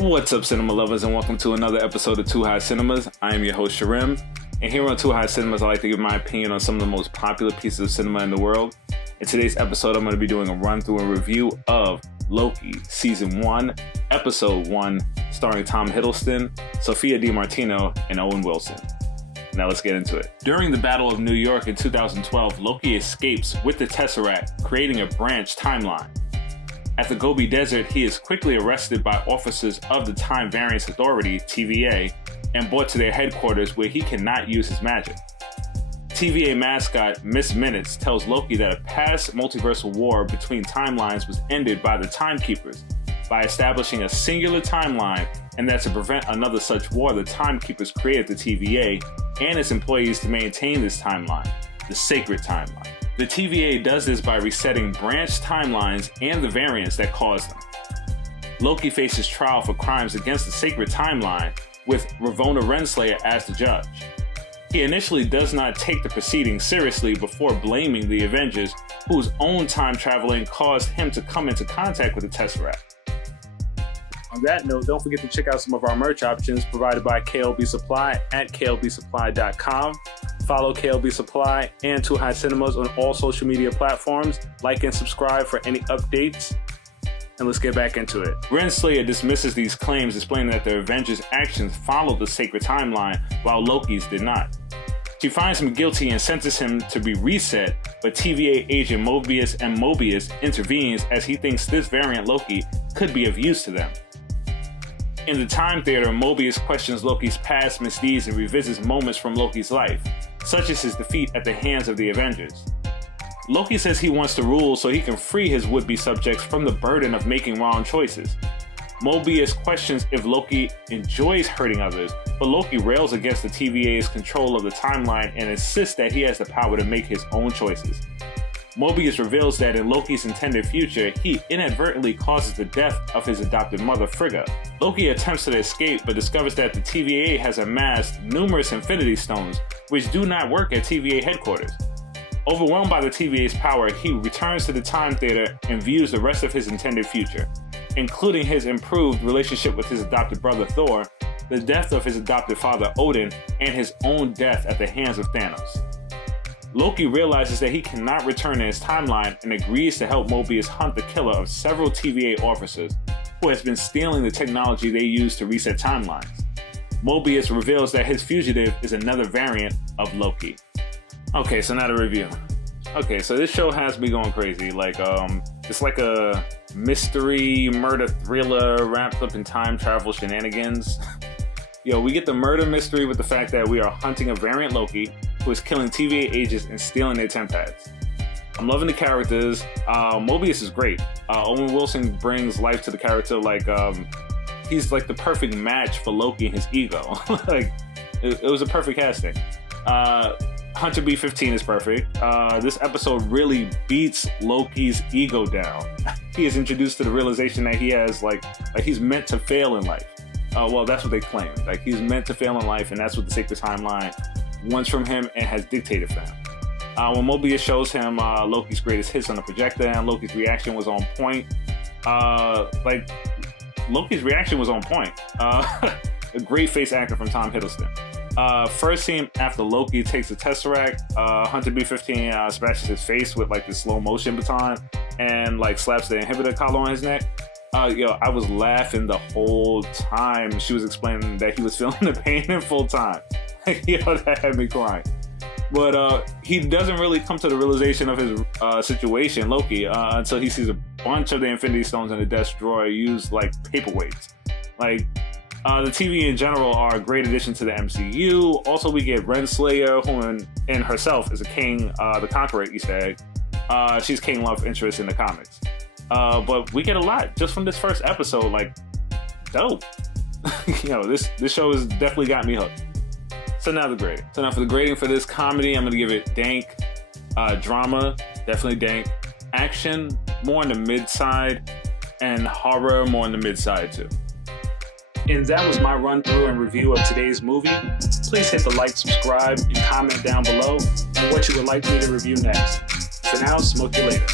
What's up, cinema lovers, and welcome to another episode of Too High Cinemas. I am your host, SHRIM, and here on Too High Cinemas, I like to give my opinion on some of the most popular pieces of cinema in the world. In today's episode, I'm going to be doing a run-through and review of Loki, Season 1, Episode 1, starring Tom Hiddleston, Sophia DiMartino, and Owen Wilson. Now let's get into it. During the Battle of New York in 2012, Loki escapes with the Tesseract, creating a branch timeline. At the Gobi Desert, he is quickly arrested by officers of the Time Variance Authority, TVA, and brought to their headquarters where he cannot use his magic. TVA mascot Miss Minutes tells Loki that a past multiversal war between timelines was ended by the Timekeepers by establishing a singular timeline, and that to prevent another such war, the Timekeepers created the TVA and its employees to maintain this timeline, the sacred timeline. The TVA does this by resetting branched timelines and the variants that caused them. Loki faces trial for crimes against the sacred timeline, with Ravonna Renslayer as the judge. He initially does not take the proceedings seriously before blaming the Avengers, whose own time traveling caused him to come into contact with the Tesseract. On that note, don't forget to check out some of our merch options provided by KLB Supply at klbsupply.com. Follow KLB Supply and Too High Cinemas on all social media platforms. Like and subscribe for any updates. And let's get back into it. Renslayer dismisses these claims, explaining that the Avengers' actions followed the sacred timeline, while Loki's did not. She finds him guilty and sentences him to be reset, but TVA agent Mobius intervenes as he thinks this variant Loki could be of use to them. In the Time Theater, Mobius questions Loki's past misdeeds and revisits moments from Loki's life, such as his defeat at the hands of the Avengers. Loki says he wants to rule so he can free his would-be subjects from the burden of making wrong choices. Mobius questions if Loki enjoys hurting others, but Loki rails against the TVA's control of the timeline and insists that he has the power to make his own choices. Mobius reveals that in Loki's intended future, he inadvertently causes the death of his adopted mother, Frigga. Loki attempts to escape, but discovers that the TVA has amassed numerous Infinity Stones, which do not work at TVA headquarters. Overwhelmed by the TVA's power, he returns to the Time Theater and views the rest of his intended future, including his improved relationship with his adopted brother Thor, the death of his adopted father Odin, and his own death at the hands of Thanos. Loki realizes that he cannot return to his timeline and agrees to help Mobius hunt the killer of several TVA officers who has been stealing the technology they use to reset timelines. Mobius reveals that his fugitive is another variant of Loki. Okay, so now the review. Okay, so this show has me going crazy. It's like a mystery murder thriller wrapped up in time travel shenanigans. We get the murder mystery with the fact that we are hunting a variant Loki who is killing TVA agents and stealing their temp pads. I'm loving the characters. Mobius is great. Owen Wilson brings life to the character. He's like the perfect match for Loki and his ego. It was a perfect casting. Hunter B-15 is perfect. This episode really beats Loki's ego down. He is introduced to the realization that he has he's meant to fail in life. Well, that's what they claim. He's meant to fail in life, and that's what the sacred timeline wants from him and has dictated for him. When Mobius shows him Loki's greatest hits on the projector, and Loki's reaction was on point. Loki's reaction was on point. A great face acting from Tom Hiddleston. First scene after Loki takes the Tesseract, Hunter B-15 smashes his face with this slow motion baton and slaps the inhibitor collar on his neck. I was laughing the whole time she was explaining that he was feeling the pain in full time. That had me crying. But he doesn't really come to the realization of his situation, Loki, until he sees a bunch of the Infinity Stones in the desk drawer used like paperweights. The TV in general are a great addition to the MCU. Also, we get Renslayer, who in herself is a King the Conqueror Easter egg. She's King love interest in the comics. But we get a lot just from this first episode. Dope. This show has definitely got me hooked. So now the grading. So now for the grading for this comedy, I'm gonna give it dank. Drama, definitely dank. Action, more on the mid-side. And horror, more on the mid-side too. And that was my run through and review of today's movie. Please hit the like, subscribe, and comment down below on what you would like me to review next. For now, smoke you later.